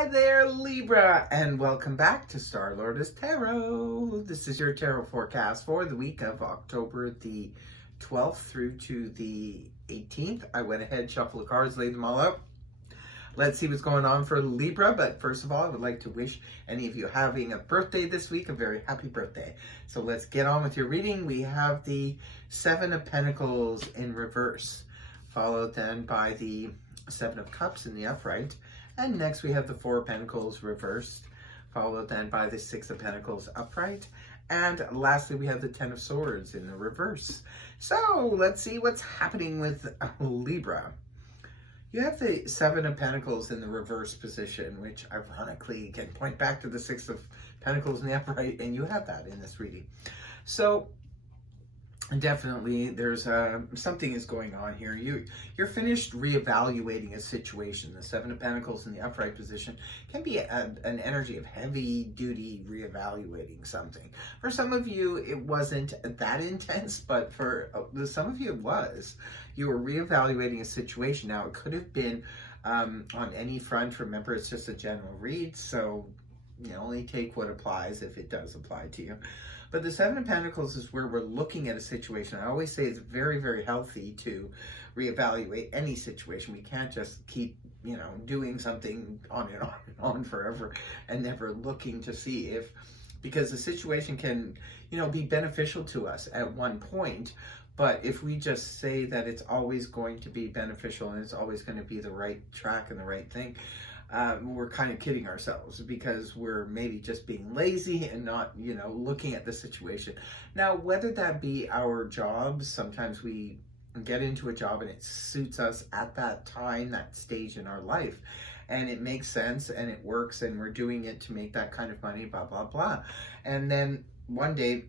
Hi there, Libra, and welcome back to Star Lotus Tarot. This is your tarot forecast for the week of October the 12th through to the 18th. I went ahead, shuffled the cards, laid them all out. Let's see what's going on for Libra, but first of all, I would like to wish any of you having a birthday this week a very happy birthday. So let's get on with your reading. We have the Seven of Pentacles in reverse, followed then by the Seven of Cups in the upright. And next we have the Four of Pentacles reversed, followed then by the Six of Pentacles upright. And lastly, we have the Ten of Swords in the reverse. So let's see what's happening with Libra. You have the Seven of Pentacles in the reverse position, which ironically can point back to the Six of Pentacles in the upright, and you have that in this reading. So definitely there's something is going on here. You're finished reevaluating a situation. The Seven of Pentacles in the upright position can be an energy of heavy duty reevaluating something. For some of you it wasn't that intense, but for some of you it was. You were reevaluating a situation. Now it could have been on any front. Remember, it's just a general read, so you only take what applies if it does apply to you. But the Seven of Pentacles is where we're looking at a situation. I always say it's very, very healthy to reevaluate any situation. We can't just keep, doing something on and on and on forever and never looking to see if, because the situation can, be beneficial to us at one point. But if we just say that it's always going to be beneficial and it's always going to be the right track and the right thing, we're kind of kidding ourselves, because we're maybe just being lazy and not, looking at the situation. Now, whether that be our jobs, sometimes we get into a job and it suits us at that time, that stage in our life, and it makes sense and it works and we're doing it to make that kind of money, blah, blah, blah. And then one day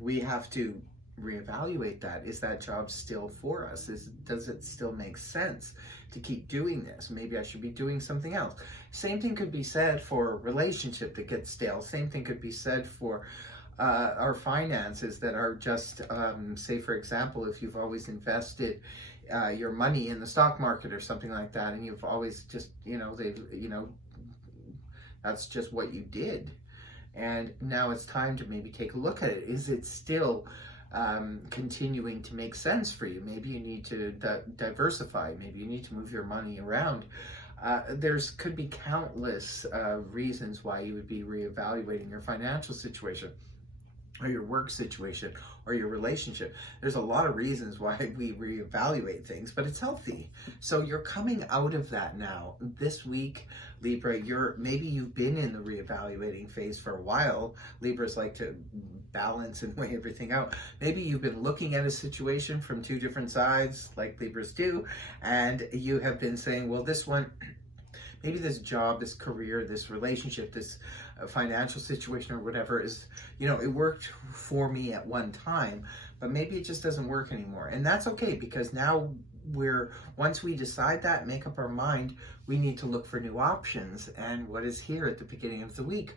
we have to reevaluate that. Is that job still for us? Does it still make sense to keep doing this? Maybe I should be doing something else. Same thing could be said for a relationship that gets stale. Same thing could be said for our finances that are just, say for example, if you've always invested your money in the stock market or something like that, and you've always just, that's just what you did. And now it's time to maybe take a look at it. Is it still continuing to make sense for you? Maybe you need to diversify. Maybe you need to move your money around. Could be countless reasons why you would be reevaluating your financial situation, or your work situation, or your relationship. There's a lot of reasons why we reevaluate things, but it's healthy. So you're coming out of that now. This week, Libra, maybe you've been in the reevaluating phase for a while. Libras like to balance and weigh everything out. Maybe you've been looking at a situation from two different sides, like Libras do, and you have been saying, well, this one, maybe this job, this career, this relationship, this financial situation or whatever is, it worked for me at one time, but maybe it just doesn't work anymore. And that's okay, because now once we decide that, make up our mind, we need to look for new options. And what is here at the beginning of the week?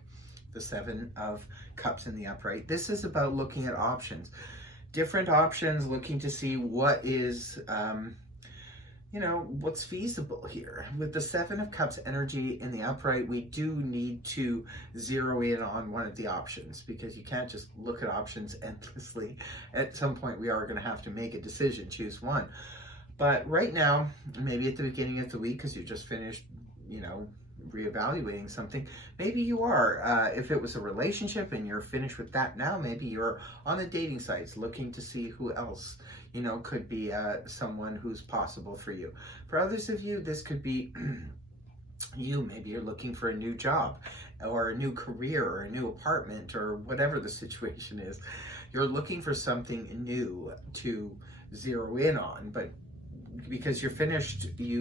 The Seven of Cups in the upright. This is about looking at options, different options, looking to see what is, what's feasible here. With the Seven of Cups energy in the upright, we do need to zero in on one of the options, because you can't just look at options endlessly. At some point, we are going to have to make a decision, choose one. But right now, maybe at the beginning of the week, because you just finished, reevaluating something, maybe you are. If it was a relationship and you're finished with that now, maybe you're on the dating sites looking to see who else, could be someone who's possible for you. For others of you, this could be maybe you're looking for a new job or a new career or a new apartment or whatever the situation is. You're looking for something new to zero in on, but because you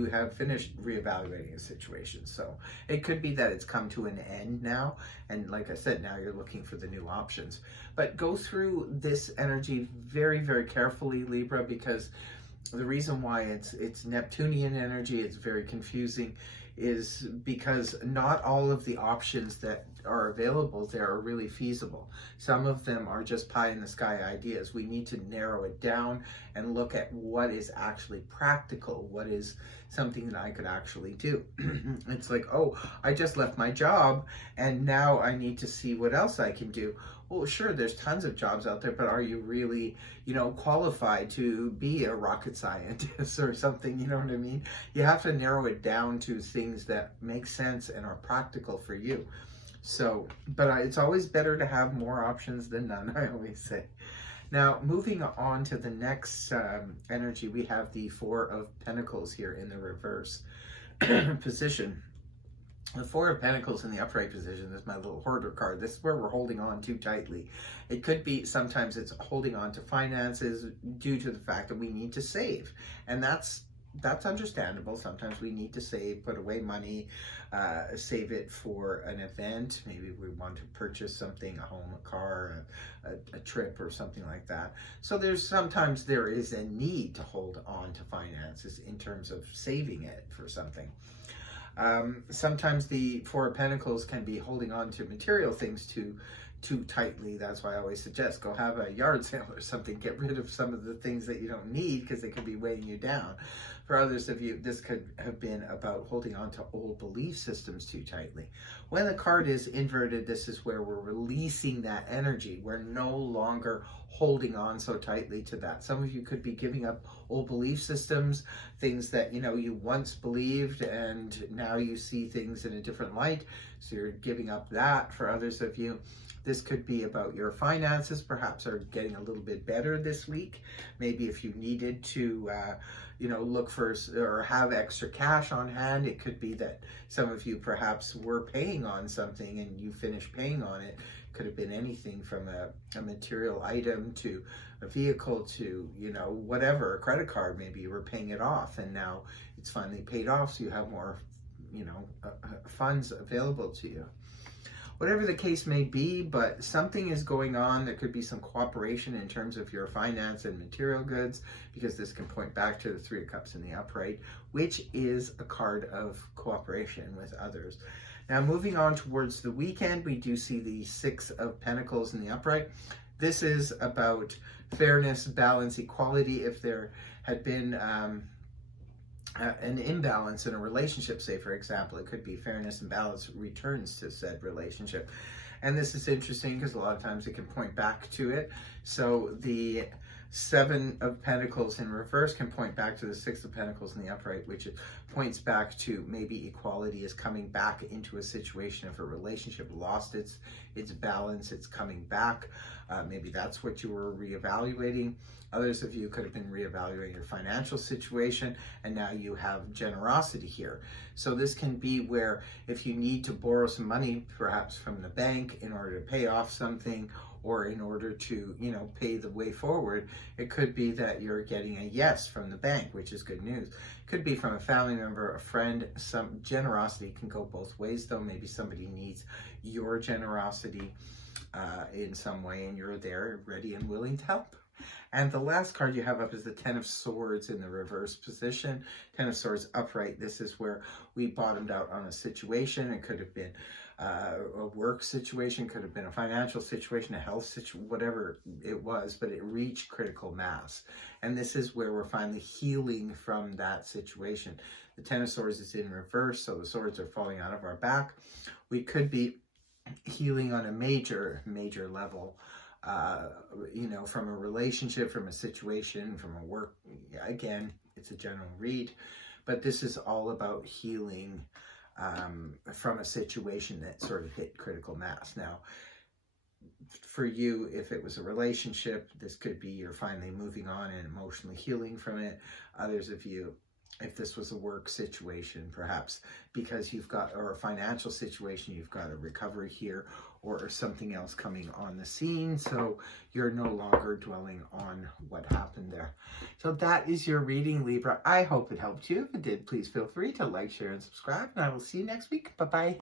have finished reevaluating a situation. So it could be that it's come to an end now. And like I said, now you're looking for the new options. But go through this energy very, very carefully, Libra, because the reason why it's Neptunian energy, it's very confusing. is because not all of the options that are available there are really feasible. Some of them are just pie in the sky ideas. We need to narrow it down and look at what is actually practical, what is something that I could actually do. It's like, oh, I just left my job and now I need to see what else I can do. Well, sure, there's tons of jobs out there, but are you really, qualified to be a rocket scientist or something? You know what I mean? You have to narrow it down to things that make sense and are practical for you. So, but it's always better to have more options than none, I always say. Now, moving on to the next energy, we have the Four of Pentacles here in the reverse position. The Four of Pentacles in the upright position is my little hoarder card. This is where we're holding on too tightly. It could be, sometimes it's holding on to finances due to the fact that we need to save. And that's understandable. Sometimes we need to save, put away money, save it for an event. Maybe we want to purchase something, a home, a car, a trip or something like that. So sometimes there is a need to hold on to finances in terms of saving it for something. Sometimes the Four of Pentacles can be holding on to material things too tightly. That's why I always suggest go have a yard sale or something. Get rid of some of the things that you don't need because they could be weighing you down. For others of you, this could have been about holding on to old belief systems too tightly. When the card is inverted, this is where we're releasing that energy. We're no longer holding on so tightly to that. Some of you could be giving up old belief systems, things that you once believed and now you see things in a different light. So you're giving up that. For others of you, this could be about your finances, perhaps are getting a little bit better this week. Maybe if you needed to, look for or have extra cash on hand, it could be that some of you perhaps were paying on something and you finished paying on it. Could have been anything from a material item to a vehicle to, whatever, a credit card. Maybe you were paying it off and now it's finally paid off, so you have more, funds available to you. Whatever the case may be, but something is going on. There could be some cooperation in terms of your finance and material goods, because this can point back to the Three of Cups in the upright, which is a card of cooperation with others. Now, moving on towards the weekend, we do see the Six of Pentacles in the upright. This is about fairness, balance, equality. If there had been an imbalance in a relationship, say for example, it could be fairness and balance returns to said relationship. And this is interesting because a lot of times it can point back to it. So the Seven of Pentacles in reverse can point back to the Six of Pentacles in the upright, which points back to maybe equality is coming back into a situation. If a relationship lost its balance, it's coming back. Maybe that's what you were reevaluating. Others of you could have been reevaluating your financial situation, and now you have generosity here. So this can be where if you need to borrow some money, perhaps from the bank, in order to pay off something, or in order to, pay the way forward, it could be that you're getting a yes from the bank, which is good news. Could be from a family member, a friend. Some generosity can go both ways, though. Maybe somebody needs your generosity in some way, and you're there ready and willing to help. And the last card you have up is the Ten of Swords in the reverse position. Ten of Swords upright. This is where we bottomed out on a situation. It could have been a work situation, could have been a financial situation, a health situation, whatever it was, but it reached critical mass. And this is where we're finally healing from that situation. The Ten of Swords is in reverse, so the swords are falling out of our back. We could be healing on a major level, from a relationship, from a situation, from a work. Again, it's a general read, but this is all about healing from a situation that sort of hit critical mass. Now, for you, if it was a relationship, this could be you're finally moving on and emotionally healing from it. Others of you, if this was a work situation, perhaps because you've got, or a financial situation, you've got a recovery here, or something else coming on the scene, so you're no longer dwelling on what happened there. So that is your reading, Libra. I hope it helped you. If it did, please feel free to like, share, and subscribe, and I will see you next week. Bye-bye.